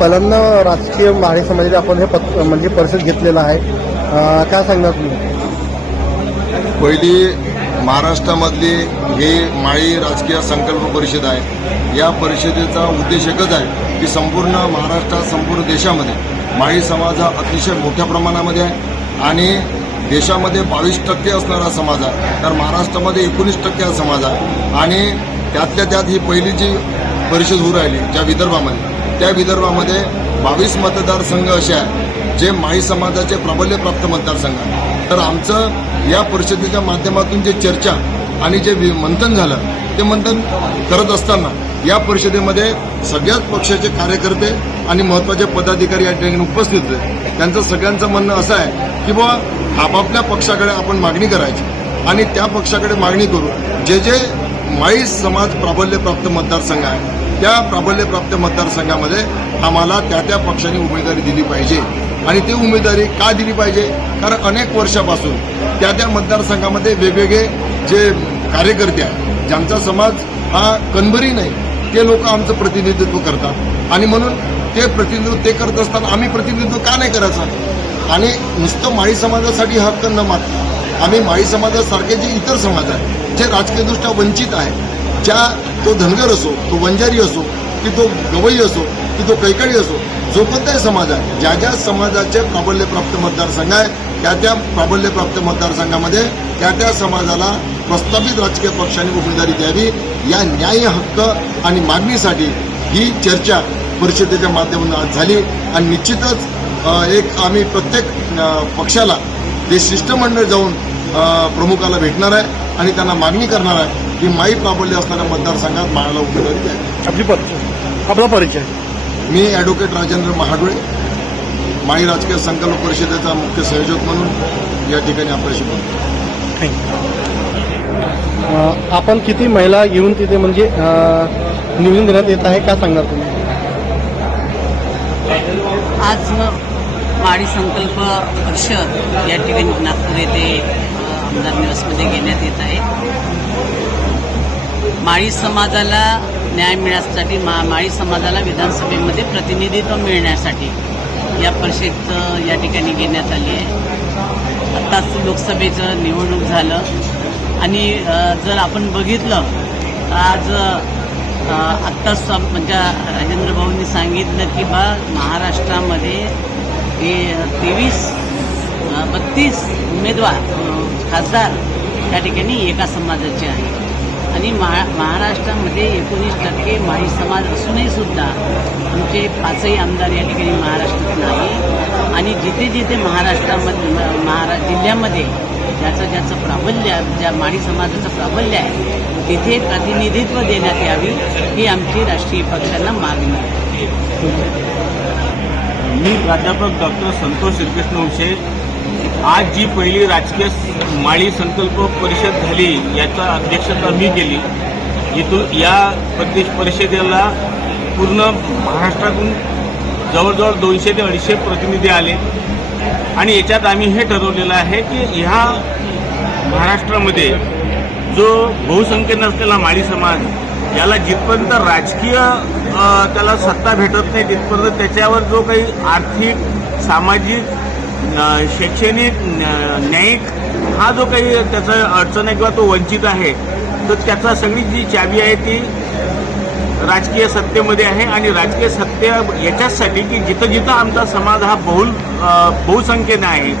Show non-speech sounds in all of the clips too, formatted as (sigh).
पहिल्यांदा राजकीय माळी समाजाचे आपण हे पत म्हणजे परिषद घेतलेला आहे. काय सांगणार तुम्ही? पहिली महाराष्ट्रामधली ही माळी राजकीय संकल्प परिषद आहे. या परिषदेचा उद्देश एकच आहे की संपूर्ण महाराष्ट्रात संपूर्ण देशामध्ये माळी समाज हा अतिशय मोठ्या प्रमाणामध्ये आहे आणि देशामध्ये बावीस टक्के असणारा समाज आहे. तर महाराष्ट्रामध्ये एकोणीस टक्के हा समाज आहे. आणि त्यातल्या त्यात ही पहिली जी परिषद होऊ राहिली ज्या विदर्भामध्ये त्या विदर्भामध्ये बावीस मतदारसंघ असे आहेत जे माई समाजाचे प्राबल्यप्राप्त मतदारसंघ आहेत. तर आमचं या परिषदेच्या माध्यमातून जे चर्चा आणि जे वि- मंथन झालं ते मंथन करत असताना या परिषदेमध्ये सगळ्याच पक्षाचे कार्यकर्ते आणि महत्त्वाचे पदाधिकारी या ठिकाणी उपस्थित होते. त्यांचं सगळ्यांचं म्हणणं असं आहे की बुवा आपापल्या पक्षाकडे आपण मागणी करायची आणि त्या पक्षाकडे मागणी करू जे जे माई समाज प्राबल्यप्राप्त मतदारसंघ आहे त्या प्राबल्यप्राप्त मतदारसंघामध्ये आम्हाला त्या त्या पक्षाने उमेदवारी दिली पाहिजे. आणि ती उमेदवारी का दिली पाहिजे? कारण अनेक वर्षापासून त्या त्या मतदारसंघामध्ये वेगवेगळे जे कार्यकर्ते आहेत ज्यांचा समाज हा कनभरी नाही ते लोक आमचं प्रतिनिधित्व करतात. आणि म्हणून ते प्रतिनिधित्व ते करत असताना आम्ही प्रतिनिधित्व का नाही करायचं? आणि नुसतं माळी समाजासाठी हक्क न मागता आम्ही माळी समाजासारखे जे इतर समाज आहेत जे राजकीयदृष्ट्या वंचित आहे ज्या तो धनगर असो तो वंजारी असो की तो गवई असो की तो कैकडी असो जो कोणताही समाज आहे ज्या ज्या समाजाचे प्राबल्यप्राप्त मतदारसंघ आहे त्या त्या प्राबल्यप्राप्त मतदारसंघामध्ये त्या त्या समाजाला प्रस्तावित राजकीय पक्षांनी उमेदवारी द्यावी. या न्याय हक्क आणि मागणीसाठी ही चर्चा परिषदेच्या माध्यमातून आज झाली. आणि निश्चितच एक आम्ही प्रत्येक पक्षाला ते शिष्टमंडळ जाऊन प्रमुखाला भेटणार आहे आणि त्यांना मागणी करणार आहे. की माई प्राबल्य असणाऱ्या मतदारसंघात माळाला उमेदवारी द्यावी. आपली परिचय आपला परिचय. मी ॲडव्होकेट राजेंद्र महाडुळे माळी राजकीय संकल्प परिषदेचा मुख्य संयोजक म्हणून या ठिकाणी आपल्याशी बोलतो. अं, आपण किती महिला घेऊन तिथे म्हणजे निवडून देण्यात येत आहे काय सांगणार तुम्ही? आज माडी संकल्प परिषद या ठिकाणी नागपूर येथे आमदार निवासमध्ये घेण्यात येत आहे. माळी समाजाला न्याय मिळण्यासाठी मा माळी समाजाला विधानसभेमध्ये प्रतिनिधित्व मिळण्यासाठी या परिषद या ठिकाणी घेण्यात आली आहे. आत्ताच लोकसभेचं निवडणूक झालं आणि जर आपण बघितलं आज आत्ताच म्हणजे राजेंद्र भाऊंनी सांगितलं की बा महाराष्ट्रामध्ये हे तेवीस बत्तीस उमेदवार खासदार त्या ठिकाणी एका समाजाचे आहे आणि महा महाराष्ट्रामध्ये एकोणीस टक्के माळी समाज असूनही सुद्धा आमचे पाचही आमदार या ठिकाणी महाराष्ट्रात नाही. आणि जिथे जिथे महाराष्ट्रामध्ये महारा जिल्ह्यामध्ये ज्याचं ज्याचं प्राबल्य ज्या माळी समाजाचं प्राबल्य आहे तिथे प्रतिनिधित्व देण्यात यावी ही आमची राष्ट्रीय पक्षांना मागणी आहे. मी प्राध्यापक डॉक्टर संतोष श्रीकृष्ण उशे आज जी पहिली राजकीय माळी संकल्प परिषद झाली याचा अध्यक्षता मी केली. इथून या प्रदेश परिषदेला पूर्ण महाराष्ट्रातून जवळजवळ दोनशे ते अडीचशे प्रतिनिधी आले. आणि याच्यात आम्ही हे ठरवलेलं आहे की ह्या महाराष्ट्रामध्ये जो बहुसंख्येनं असलेला माळी समाज याला जिथपर्यंत राजकीय त्याला सत्ता भेटत नाही तिथपर्यंत त्याच्यावर जो काही आर्थिक सामाजिक शैक्षणिक न्यायिक हा जो काही त्याचा अडचण आहे किंवा तो वंचित आहे तर त्याचा सगळी जी चावी आहे ती राजकीय सत्तेमध्ये आहे आणि राजकीय सत्य याच्याचसाठी की जिथं जिथं आमचा समाज हा बहुल बहुसंख्येनं आहे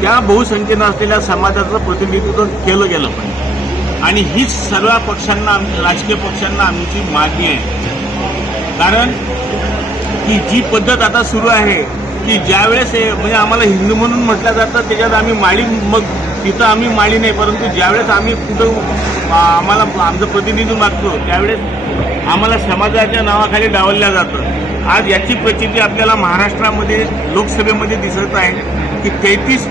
त्या बहुसंख्येनं असलेल्या समाजाचं प्रतिनिधित्व केलं गेलं पाहिजे. आणि हीच सर्व पक्षांना आम- राजकीय पक्षांना आमची मागणी आहे. कारण की जी पद्धत आता सुरू आहे की ज्यावेळेस हे म्हणजे आम्हाला हिंदू म्हणून म्हटलं जातं त्याच्यात आम्ही माळी मग तिथं आम्ही माळी नाही परंतु ज्यावेळेस आम्ही कुठं आम्हाला आमचं प्रतिनिधी मागतो त्यावेळेस आम्हाला समाजाच्या नावाखाली डावलल्या जातं. आज याची प्रचिती आपल्याला महाराष्ट्रामध्ये लोकसभेमध्ये दिसत आहे की तेहतीस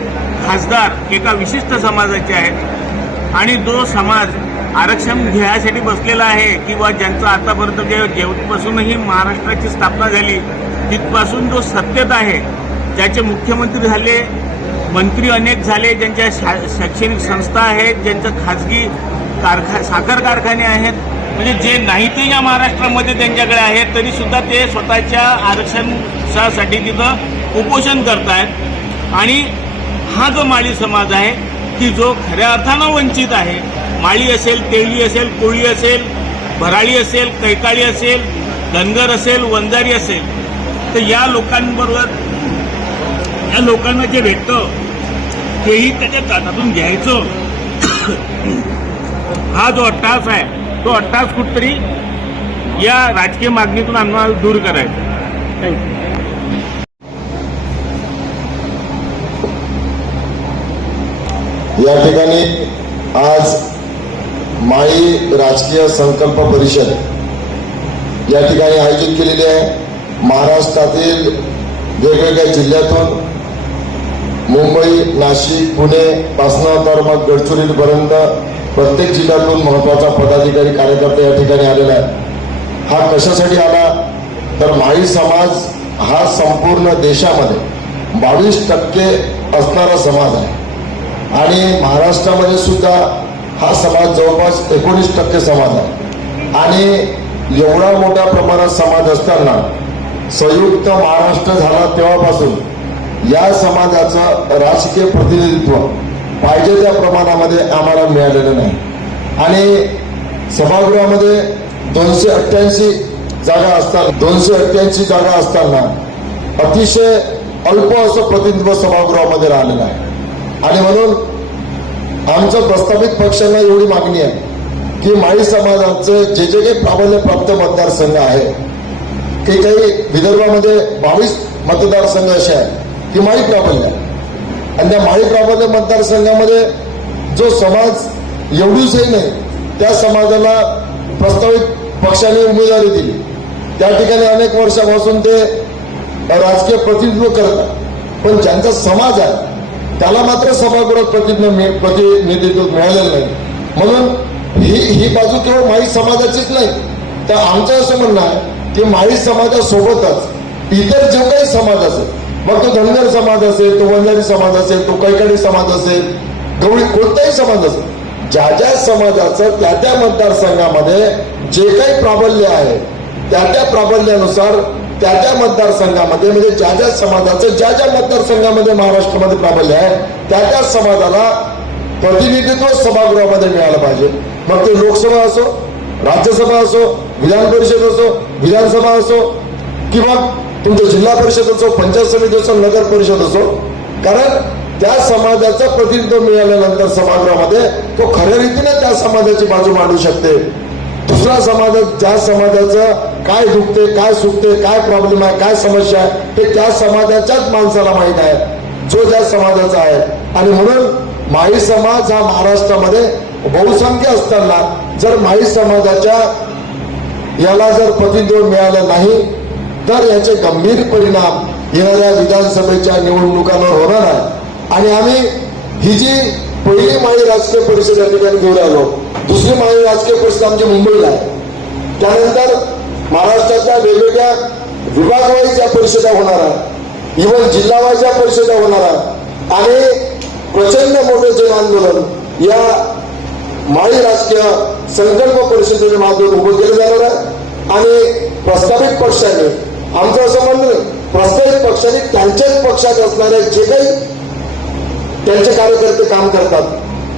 खासदार एका विशिष्ट समाजाचे आहेत. आणि जो समाज आरक्षण घ्यायसाठी बसलेला आहे किंवा ज्यांचं आतापर्यंत जे जेव्हापासूनही महाराष्ट्राची स्थापना झाली तिथपासून जो सत्तेत आहे ज्याचे मुख्यमंत्री झाले मंत्री अनेक झाले ज्यांच्या शा शैक्षणिक संस्था आहेत ज्यांचं खाजगी कारखा साखर कारखाने आहेत म्हणजे जे नाही ते या महाराष्ट्रामध्ये त्यांच्याकडे आहेत तरीसुद्धा ते स्वतःच्या आरक्षणासाठी तिथं उपोषण करतायत. आणि हा जो माळी समाज आहे की जो खऱ्या अर्थानं वंचित आहे माळी असेल तेली असेल कोळी असेल भराळी असेल कैकाळी असेल धनगर असेल वंजारी असेल तर या लोकांबरोबर या लोकांना जे भेटतं तेही त्याच्या ताटातून घ्यायचं. (coughs) हा जो अट्टास आहे तो अट्टास कुठतरी या राजकीय मागणीतून आम्हाला दूर करायचा. या ठिकाणी आज माई राजकीय संकल्प परिषद या ठिकाणी आयोजित केलेली आहे. महाराष्ट्रातील वेगवेगळ्या जिल्ह्यातून मुंबई नाशिक पुणे पासना तर मग गडचिरोलीपर्यंत प्रत्येक जिल्ह्यातून महत्त्वाचा पदाधिकारी कार्यकर्ता या ठिकाणी आलेला आहे. हा कशासाठी आला? तर माळी समाज हा संपूर्ण देशामध्ये बावीस टक्के असणारा समाज आहे. आणि महाराष्ट्रामध्ये सुद्धा हा समाज जवळपास एकोणीस टक्के समाज आहे. आणि एवढा मोठ्या प्रमाणात समाज असताना संयुक्त महाराष्ट्र झाला तेव्हापासून. या समाजाचं राजकीय प्रतिनिधित्व पाहिजे त्या प्रमाणामध्ये आम्हाला मिळालेलं नाही. आणि सभागृहामध्ये दोनशे अठ्ठ्याऐंशी जागा असताना दोनशे अठ्ठ्याऐंशी जागा असताना अतिशय अल्प असं प्रतिनिधित्व सभागृहामध्ये राहिलेलं आहे. आणि म्हणून आमचं प्रस्तावित पक्षांना एवढी मागणी आहे की माळी समाजाचे जे जे काही प्राबल्यप्राप्त मतदारसंघ आहे की काही विदर्भामध्ये बावीस मतदारसंघ असे आहेत. की माळी प्राबल्य आहे. आणि त्या माळी प्राबल्य मतदारसंघामध्ये जो समाज एवढीचही नाही त्या समाजाला प्रस्तावित पक्षाने उमेदवारी दिली. त्या ठिकाणी अनेक वर्षापासून ते राजकीय प्रतिनिधित्व करतात. पण ज्यांचा समाज आहे त्याला मात्र सभागृहात प्रतिनिधित्व प्रतिनिधित्व मिळालेलं नाही. म्हणून ही ही बाजू केवळ माहीत समाजाचीच नाही तर आमचं असं म्हणणं आहे की माळी समाजासोबतच इतर जे काही समाज असेल मग तो धनगर समाज असेल तो वंजारी समाज असेल तो कैकाडी समाज असेल गवळी कोणताही समाज असेल ज्या ज्या समाजाचं त्या त्या मतदारसंघामध्ये जे काही प्राबल्य आहे त्या त्या प्राबल्यानुसार त्या त्या मतदारसंघामध्ये म्हणजे ज्या ज्या समाजाचं ज्या ज्या मतदारसंघामध्ये महाराष्ट्रामध्ये प्राबल्य आहे त्या त्या समाजाला प्रतिनिधित्व सभागृहामध्ये मिळालं पाहिजे. मग ते लोकसभा असो राज्यसभा असो विधान परिषद असो विधानसभा असो किंवा तुमचं जिल्हा परिषद असो पंचायत समिती असो नगर परिषद असो कारण त्या समाजाचं प्रतिनिधित्व मिळाल्यानंतर सभागृहामध्ये तो खऱ्या रीतीने त्या समाजाची बाजू मांडू शकते. दुसरा समाज ज्या समाजाचं काय दुखते काय सुखते काय प्रॉब्लेम आहे काय समस्या आहे ते त्या समाजाच्याच माणसाला माहीत आहे. जो ज्या समाजाचा आहे. आणि म्हणून माई समाज हा महाराष्ट्रामध्ये बहुसंख्य असताना जर माई समाजाच्या याला जर प्रतिनिधित्व मिळालं नाही तर याचे गंभीर परिणाम येणाऱ्या विधानसभेच्या निवडणुकांवर होणार आहे. आणि आम्ही ही जी पहिली माळी राजकीय परिषद या ठिकाणी घेऊन आलो दुसरी माळी राजकीय परिषद आमची मुंबईला आहे. त्यानंतर महाराष्ट्राच्या वेगवेगळ्या विभागवाईज या परिषदा होणार आहे इव्हन जिल्हावाईज या परिषदा होणार आहे आणि प्रचंड मोठं जन आंदोलन या माळी राजकीय संकल्प परिषदेच्या माध्यमातून उभं केलं जाणार आहे. आणि प्रस्तावित पक्षाने आमचं असं म्हणणं नाही, प्रस्तावित पक्षाने त्यांच्याच पक्षात असणारे जे काही त्यांचे कार्यकर्ते काम करतात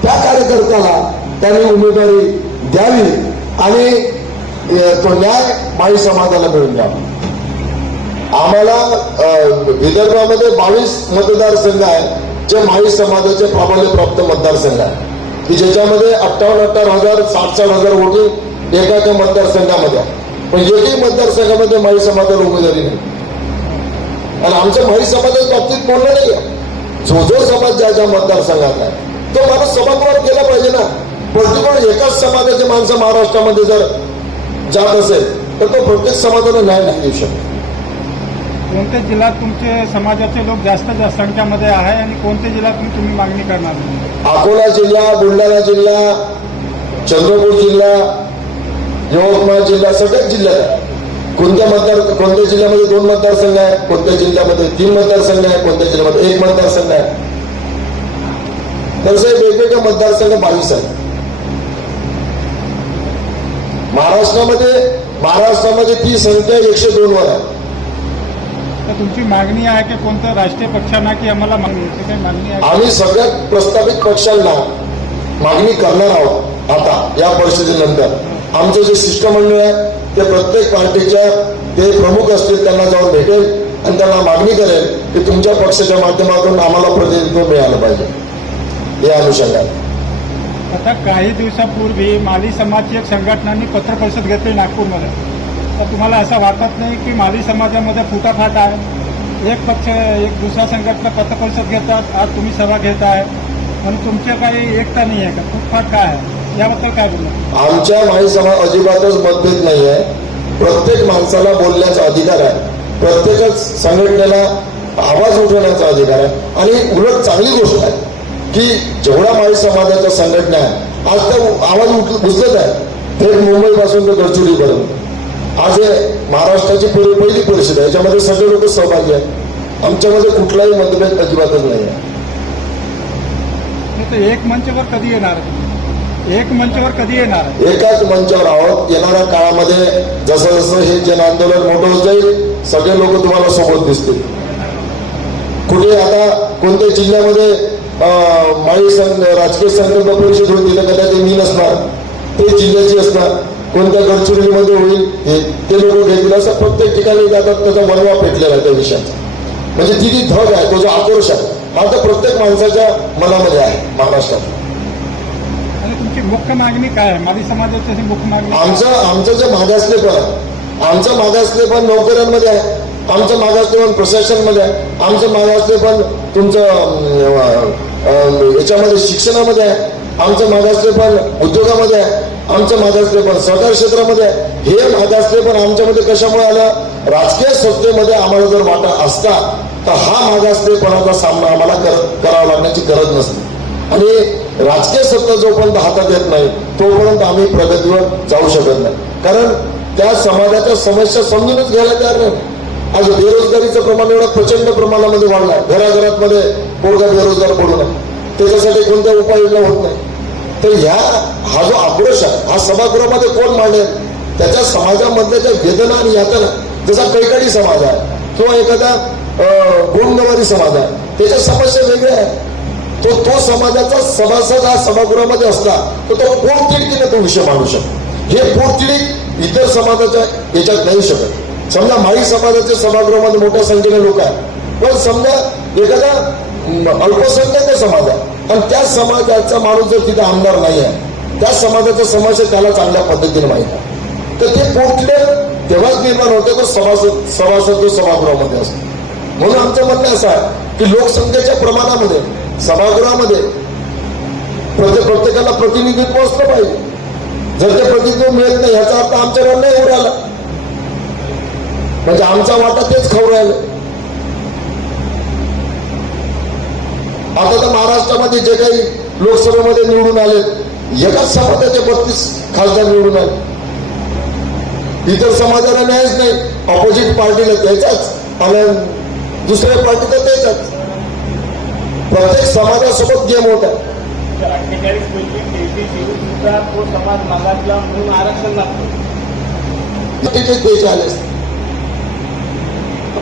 त्या कार्यकर्त्याला त्यांनी उमेदवारी द्यावी आणि तो न्याय माळी समाजाला मिळून द्यावा. आम्हाला विदर्भामध्ये बावीस मतदारसंघ आहे जे माळी समाजाचे प्राबल्यप्राप्त मतदारसंघ आहे की ज्याच्यामध्ये अठ्ठावन्न अठ्ठावन्न हजार साठ साठ हजार वोटी एका एका मतदारसंघामध्ये पण एकही मतदारसंघामध्ये माई समाजाला उमेदवारी नाही. आणि आमच्या माई समाजाच्या बाबतीत बोलणं नाही जो जो समाज ज्या ज्या मतदारसंघात आहे तो माणूस सभागृहात गेला पाहिजे ना. पर्टिक्युलर एकाच समाजाचे माणसं महाराष्ट्रामध्ये जर जात असेल तर तो प्रत्येक समाजाला न्याय नाही देऊ शकत. कोणत्या जिल्ह्यात तुमचे समाजाचे लोक जास्त जास्त संख्यामध्ये आहे आणि कोणत्या जिल्ह्यात तुम्ही मागणी करणार? अकोला जिल्हा बुलढाणा जिल्हा चंद्रपूर जिल्हा यवतमाळ जिल्हा सगळ्याच जिल्ह्यात आहे. कोणत्या मतदार कोणत्या जिल्ह्यामध्ये दोन मतदारसंघ आहे कोणत्या जिल्ह्यामध्ये तीन मतदारसंघ आहे कोणत्या जिल्ह्यामध्ये एक मतदारसंघ आहे? तर हे वेगवेगळे मतदारसंघ बावीस आहेत. महाराष्ट्रामध्ये महाराष्ट्रामध्ये ती संख्या एकशे दोन वर आहे. तर तुमची मागणी आहे की कोणत्या राष्ट्रीय पक्षांना की आम्हाला मागणी अशी काही मागणी आहे? आम्ही सगळ्यात प्रस्तावित पक्षांना मागणी करणार आहोत आता या परिस्थितीनंतर. आमचं जे शिष्टमंडळ आहे ते प्रत्येक पार्टीच्या ते प्रमुख असतील त्यांना जाऊन भेटेल आणि त्यांना मागणी करेल की तुमच्या पक्षाच्या माध्यमातून आम्हाला प्रतिनिधित्व मिळालं पाहिजे. या अनुषंगाने. आता काही दिवसापूर्वी माली समाजची एक संघटनांनी पत्रपरिषद घेतली नागपूरमध्ये. तर तुम्हाला असं वाटत नाही की माली समाजामध्ये फुटाफाट आहे? एक पक्ष एक दुसरा संघटना पत्रपरिषद घेतात आज तुम्ही सभा घेताय म्हणून तुमच्या काही एकता नाही आहे का? फुटफाट काय आहे? याबद्दल काय बोलणार? आमच्या माई समाज अजिबातच मतभेद नाही आहे. प्रत्येक माणसाला बोलण्याचा अधिकार आहे. प्रत्येकच संघटनेला आवाज उठवण्याचा अधिकार आहे. आणि उलट चांगली गोष्ट आहे की जेवढा माळी समाजाच्या संघटना आहे आज त्या आवाज उचलत आहे. थेट मुंबईपासून ते गडचिरोलीपर्यंत. आज हे महाराष्ट्राची पहिली पहिली परिषद आहे. याच्यामध्ये सगळे लोक सहभागी आहेत. आमच्यामध्ये कुठलाही मतभेद अजिबातच नाही आहे. एक मंचवर कधी येणार? एक मंचवर कधी येणार? एकाच मंचावर आहोत. येणाऱ्या काळामध्ये जसं जसं हे जन आंदोलन मोठं होत जाईल सगळे लोक तुम्हाला सोबत दिसतील. कुठे आता कोणत्या जिल्ह्यामध्ये माळी संघ राजकीय संकल्प परिषद होती तर कदाचित मी नसणार. ते जिल्ह्याची असणार. कोणत्या गडचिरोलीमध्ये होईल हे ते लोक घेतील असं प्रत्येक ठिकाणी जातात त्याचा वनवा पेटलेला आहे त्या विषयाचा म्हणजे ती जी धग आहे तो जो आक्रोश आहे तर प्रत्येक माणसाच्या मनामध्ये आहे महाराष्ट्रात. तुमची मुख्य मागणी काय आहे? माली समाजाची मुख्य मागणी? आमचं आमचं जे मागासलेपण आहे आमचं मागासलेपण नोकऱ्यांमध्ये आहे आमचं मागासलेपण प्रशासनमध्ये आहे आमचं मागासलेपण तुमचं याच्यामध्ये शिक्षणामध्ये आहे आमचं मागासलेपण उद्योगामध्ये आहे. आमचं मागासलेपण सहकार क्षेत्रामध्ये हे हे मागासलेपण आमच्यामध्ये कशामुळे आलं? राजकीय सत्तेमध्ये आम्हाला जर वाटा असता तर हा मागासलेपणाचा सामना आम्हाला कर करावा लागण्याची गरज नसते. आणि राजकीय सत्ता जोपर्यंत हातात येत नाही तोपर्यंत आम्ही प्रगतीवर जाऊ शकत नाही. कारण त्या समाजाच्या समस्या समजूनच घ्यायला तयार नाही. आज बेरोजगारीचं प्रमाण एवढं प्रचंड प्रमाणामध्ये वाढलंय. घराघरात मध्ये पोरगा बेरोजगार पडू नये. त्याच्यासाठी कोणत्या उपाययोजना होत नाही? तर ह्या हा जो आक्रोश आहे हा सभागृहामध्ये कोण मांडेल? त्याच्या समाजामधल्या ज्या वेदना आणि यातना जसा कैकडी समाज आहे किंवा एखादा गोंडवारी समाज आहे त्याच्या समस्या वेगळ्या आहेत. तो तो समाजाचा सभासद हा सभागृहामध्ये असला तर तो पोटतिडकीने तो विषय मांडू शकतो. हे पोटतिडीक इतर समाजाच्या याच्यात नाही शकत. समजा माळी समाजाच्या सभागृहामध्ये मोठ्या संख्येने लोक आहेत. पण समजा एखादा अल्पसंख्याक समाज आहे. पण त्या समाजाचा माणूस जर तिथे आमदार नाही आहे त्या समाजाचा समस्या त्याला चांगल्या पद्धतीने माहीत आहे. तर ते पोटले तेव्हाच निर्माण होते तो सभासद सभासद तो सभागृहामध्ये असतो म्हणून आमचं म्हणणं असं आहे की लोकसंख्येच्या प्रमाणामध्ये सभागृहामध्ये प्रत्येकाला प्रतिनिधित्व असलं पाहिजे. जर ते प्रतिनिधित्व मिळत नाही याचा अर्थ आमच्यावर नाही उडाला राहिला. म्हणजे आमचा वाटा तेच खाऊ राहिलं. आता तर महाराष्ट्रामध्ये जे काही लोकसभेमध्ये निवडून आले एकाच समाजाचे बत्तीस खासदार निवडून आले. इतर समाजाला न्यायच नाही. ऑपोजिट पार्टीला द्यायचाच. आणि दुसऱ्या पार्टीला द्यायचाच. प्रत्येक समाजासोबत गेम होता. तर तो म्हणून आरक्षण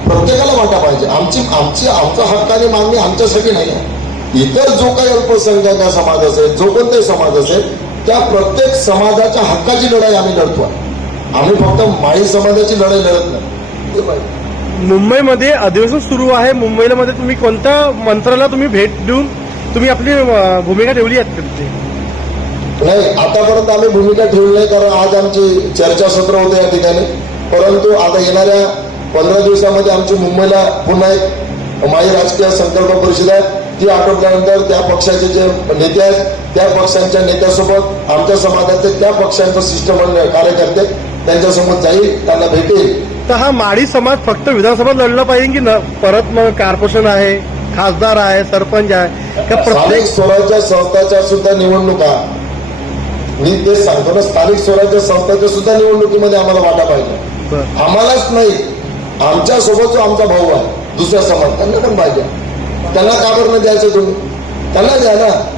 प्रत्येकाला वाटा पाहिजे. आमची आमची आमचा हक्काने मागणी आमच्यासाठी नाही आहे. इतर जो काही अल्पसंख्याक समाज असेल जो कोणताही समाज असेल त्या प्रत्येक समाजाच्या हक्काची लढाई आम्ही लढतो आम्ही फक्त माळी समाजाची लढाई लढत नाही. मुंबईमध्ये अधिवेशन सुरू आहे. मुंबईला मध्ये तुम्ही कोणत्या मंत्र्याला तुम्ही भेट देऊन तुम्ही आपली भूमिका ठेवली आहे तुमची? नाही आतापर्यंत आम्ही भूमिका ठेवली नाही कारण आज आमची चर्चासत्र होते या ठिकाणी. परंतु आता येणाऱ्या पंधरा दिवसामध्ये आमची मुंबईला पुन्हा एक माई राजकीय संकल्प परिषद आहे. ती आटोपल्यानंतर त्या पक्षाचे जे नेते आहेत त्या पक्षांच्या नेत्यासोबत आमच्या समाजाचे त्या पक्षांचं शिष्टमंडळ कार्यकर्ते त्यांच्यासोबत जाईल त्यांना भेटेल. तर हा माळी समाज फक्त विधानसभा लढला पाहिजे की न? परत मग कॉर्पोरेशन आहे खासदार आहे सरपंच आहे. का स्थानिक प्रत्येक स्वराज्य संस्थाच्या सुद्धा निवडणुका. मी तेच सांगतो ना स्थानिक स्वराज्य संस्थाच्या सुद्धा निवडणुकीमध्ये आम्हाला वाटा पाहिजे. आम्हालाच नाही. आमच्यासोबत जो आमचा भाऊ आहे दुसरा समाज त्यांना पण पाहिजे. त्यांना का बरं द्यायचं तुम्ही त्यांना द्या ना.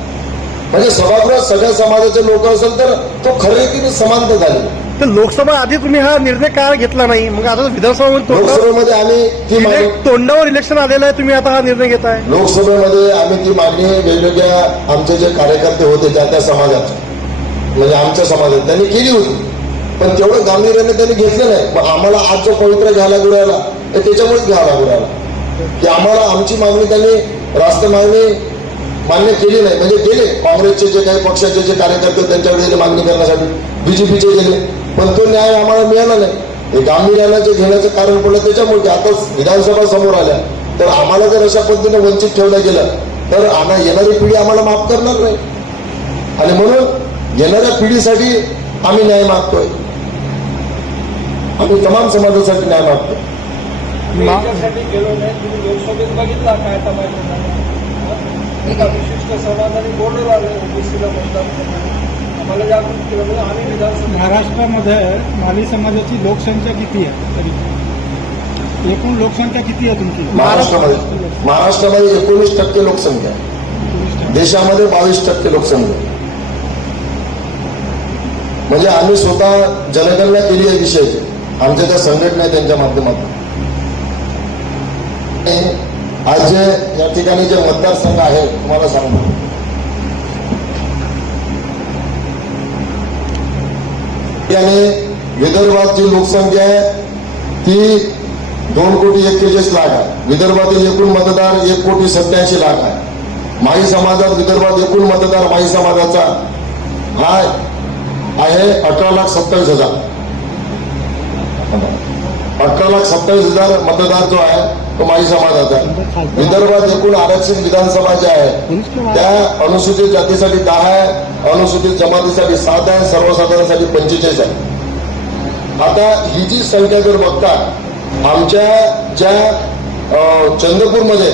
म्हणजे सभागृहात सगळ्या समाजाचे लोक असेल तर तो खऱ्या रीतीने समानता झाली. तर लोकसभा आधी तुम्ही हा निर्णय का घेतला नाही. मग आता विधानसभा लोकसभेमध्ये आम्ही ती मागणी इलेक्ट- तोंडावर इलेक्शन आलेलं आहे तुम्ही आता हा निर्णय घेताय. लोकसभेमध्ये आम्ही ती मागणी वेगवेगळ्या आमचे जे कार्यकर्ते होते त्या त्या समाजाचे. म्हणजे आमच्या समाजात त्यांनी केली होती. पण तेवढं गांभीर्याने त्यांनी घेतलं नाही. पण आम्हाला आज जो पवित्र घ्यायला गुरायला ते त्याच्यामुळेच घ्यायला गुरायला की आम्हाला आमची मागणी त्यांनी रास्त मागणी मान्य केली नाही. म्हणजे गेले काँग्रेसचे जे काही पक्षाचे जे कार्यकर्ते त्यांच्याकडे गेले मागणी करण्यासाठी. बीजेपीचे गेले पण तो न्याय आम्हाला मिळाला नाही. हे गांभीर्यानं जे घेण्याचं कारण पडलं त्याच्यामुळे की आता विधानसभा समोर आल्या. तर आम्हाला जर अशा पद्धतीने वंचित ठेवलं गेलं तर आम्हाला येणारी पिढी आम्हाला माफ करणार नाही. आणि म्हणून येणाऱ्या पिढीसाठी आम्ही न्याय मागतोय. आम्ही तमाम समाजासाठी न्याय मागतोय. मा- याच्यासाठी गेलो नाही. तुम्ही लोकसभेत बघितला काय एका विशिष्ट समाजाने बोलून आले ओबीसीला मतदान करण्यासाठी. आम्हाला जागृत केलं म्हणजे आम्ही विधानसभा महाराष्ट्रामध्ये माली समाजाची लोकसंख्या किती आहे? तरी. एकूण लोकसंख्या किती आहे तुमची? महाराष्ट्रामध्ये महाराष्ट्रामध्ये एकोणीस टक्के लोकसंख्या. देशामध्ये बावीस टक्के लोकसंख्या. म्हणजे आम्ही स्वतः जनगणना केली आहे विषयाची आमच्या ज्या संघटना आहे त्यांच्या माध्यमातून. आज जे या ठिकाणी जे मतदारसंघ आहे तुम्हाला सांगतो. विदर्भात जी लोकसंख्या आहे ती दोन कोटी एक्केचाळीस लाख आहे. विदर्भातील एकूण मतदार एक कोटी सत्याऐंशी लाख आहे. माही समाजात विदर्भात एकूण मतदार माही समाजाचा हा आहे अठरा लाख सत्तावीस हजार. अठरा लाख सत्तावीस हजार मतदार जो आहे तो माझी समाजाचा आहे. विदर्भात एकूण आरक्षित विधानसभा जे आहे त्या अनुसूचित जातीसाठी दहा आहे अनुसूचित जमातीसाठी सात आहे सर्वसाधारणसाठी पंचेचाळीस आहे. आता ही जी संख्या जर बघता आमच्या ज्या चंद्रपूरमध्ये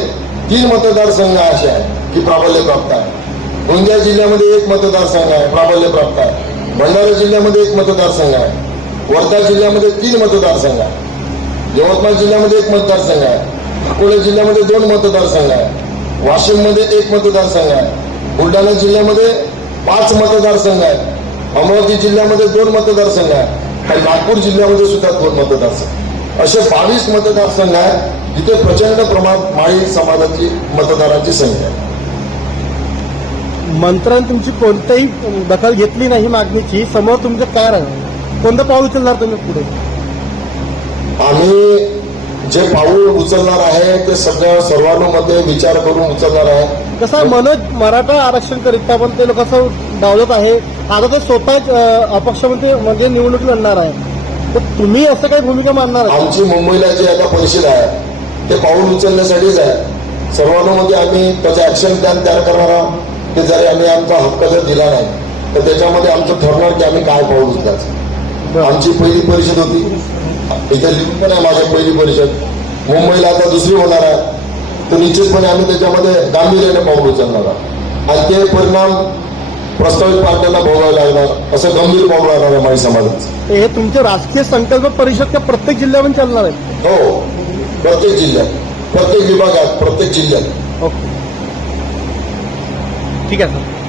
तीन मतदारसंघ असे आहे की प्राबल्य प्राप्त आहे गोंदिया जिल्ह्यामध्ये एक मतदारसंघ आहे प्राबल्य प्राप्त आहे. भंडारा जिल्ह्यामध्ये एक मतदारसंघ आहे. वर्धा जिल्ह्यामध्ये तीन मतदारसंघ आहे यवतमाळ जिल्ह्यामध्ये एक मतदारसंघ आहे. अकोला जिल्ह्यामध्ये दोन मतदारसंघ आहे. वाशिममध्ये एक मतदारसंघ आहे. बुलढाणा जिल्ह्यामध्ये पाच मतदारसंघ आहेत. अमरावती जिल्ह्यामध्ये दोन मतदारसंघ आहे आणि नागपूर जिल्ह्यामध्ये सुद्धा दोन मतदारसंघ असे बावीस मतदारसंघ आहेत. जिथे प्रचंड प्रमाणात माळी समाजाची मतदारांची संख्या आहे. मंत्र्यांनी तुमची कोणतीही दखल घेतली नाही मागणीची. समोर तुमचं काय कोणतं पाऊल उचलणार तुम्ही पुढे? आम्ही जे पाऊल उचलणार आहे ते सगळ्या सर्वांमध्ये विचार करून उचलणार आहे. कसं मनोज मराठा आरक्षण करिता पण ते लोक असं डावलत आहे. आता ते स्वतःच अपक्षमध्ये म्हणजे निवडणूक लढणार आहे. तर तुम्ही असं काही भूमिका मानणार? आमची मुंबईला जी आता परिषद आहे ते पाऊल उचलण्यासाठीच आहे. सर्वांमध्ये आम्ही त्याचं ऍक्शन प्लॅन तयार करणार आहोत की जरी आम्ही आमचा हक्क जर दिला नाही तर त्याच्यामध्ये आमचं ठरणार की आम्ही काय पाऊल उचलायचं. आमची पहिली परिषद होती. लिहून पण आहे माझ्या पहिली परिषद. मुंबईला आता दुसरी होणार आहे. तर निश्चितपणे आम्ही त्याच्यामध्ये गांभीर्याने पाऊल उचलणार आहोत. आणि ते परिणाम प्रस्तावित पार्ट्यांना भोगावे लागणार असं गंभीर पाऊल लागणार आहे माझ्या समाजाचं. हे तुमचे राजकीय संकल्प परिषद त्या प्रत्येक जिल्ह्यामध्ये चालणार आहे हो प्रत्येक जिल्ह्यात. प्रत्येक विभागात प्रत्येक जिल्ह्यात. ओके. ठीक आहे सर.